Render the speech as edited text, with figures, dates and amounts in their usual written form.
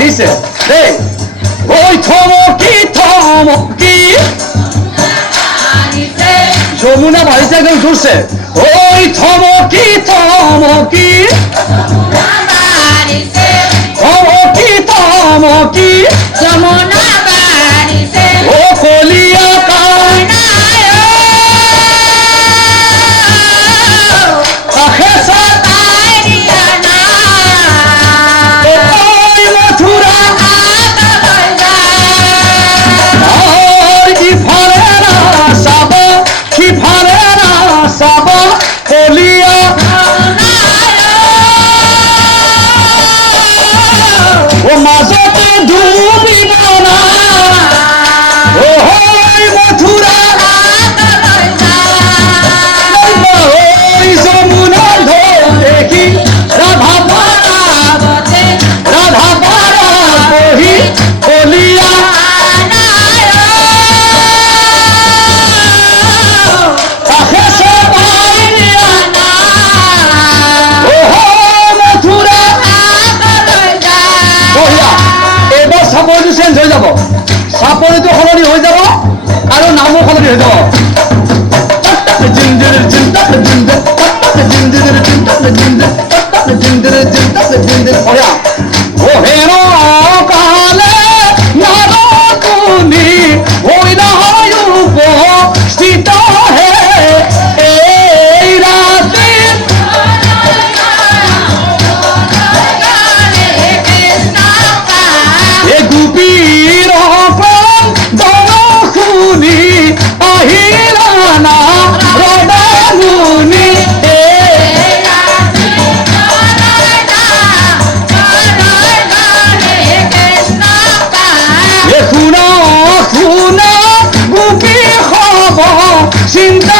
বাঢ়িছে দেই ঐ থমকি থমকি যমুনা বাঢ়িছে একদম জোৰছে ঐ থমকি থমকি থমকি থমকি যমুনা বাঢ়িছে ও কলিয়া কাষে তাই দিয়া না মথুৰা হাতলৈ ইফালে চাব সিফালে চাব কলিয়া ও মাজতে ডুবিব না ঐ মথুৰা ঐ যমুনাৰ ঢৌ দেখি ৰাধা পাৰা বহি কলিয়া কাষে চপাই নিয়া মথুৰা বঢ়িয়া এইবাৰ চাপৰিটো চেঞ্জ হৈ যাব চাপৰিটো সলনি হৈ যাব আৰু নামো সলনি হৈ যাব বঢ়িয়া ও হেৰ কালে নাৰকুনি হৈৰায় উপস্থিত হে এই ৰাতি এ গোপীৰ প্ৰাণ দন শুনি আহিলা না ৰদামুনি শুনা শুনা গোপী খবৰ চিন্তা